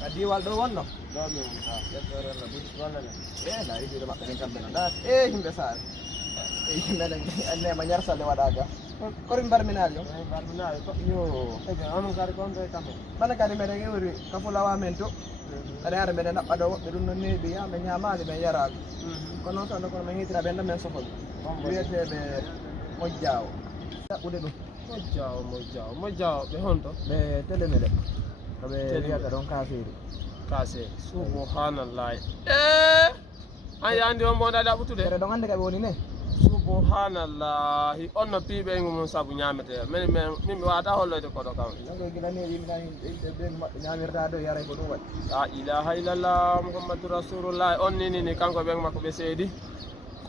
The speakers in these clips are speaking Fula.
Kadi waldo wonno. Dami ha. Yettore Allah budi walla ne. La idi do mabbe kambe no dat. Himbe sar. Himbe ne ma nyar salle wadaga. Kori barminal yo. Barminal ko Yo. ege anu kari konto e kambe. Bana kadi mede ngewri kafula wa mento. Kadi ar mede nabba do be dum non nebi ya be nyamaade be yaraade. Kono so ko men hitira be ndam sofol. Wiyete be mojjaawo. Ude dum. Mojjaawo be honto Be telemede. Ko be wiyata don kafiri. kase subhanallah ay andi on bonda da butude Tere don ande ka be woni ne. subhanallah onno pibe ngum sabu nyamete min wata hollode ko do kam Nako gila ne yimna be nyamirta do yara ko dum wat. la ilaha illallah muhammadur rasulullah on ni kanko be makko be seedi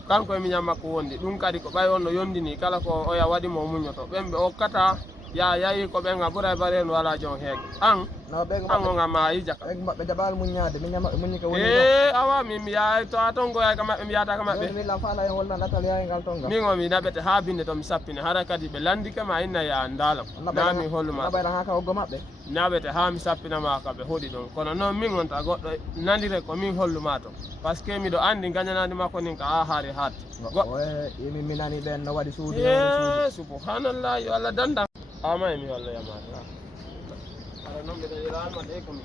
kanko e mi nyama ko wondi dum kadi ko bay onno yondini kala ko o ya wadi mo munyoto bembe o kata ya yayi ko be ngabura bare en wala jon heeg an No be an o ngama yi jaka be jabal munyade mi nyama munyi ko woni do. awa mi ya to atongo ya kama mi yata kama be Be la fala en wonna natal ya ngal tonga. min o mi nabete ha binde to mi sappine hara kadi be landi kama inna ya andalam na mi holluma Ba ha ka o go mabbe. nabete ha mi sappina ma ka be hodi don kono non min on ta goddo nandire ko min holluma to parce que mi do andi ganyanandi makko nin ka ha hari hat Yimi minani ben no wadi suudi subhanallah yo Allah danda ama mi walla ya ma ara non be dira ma de ko mi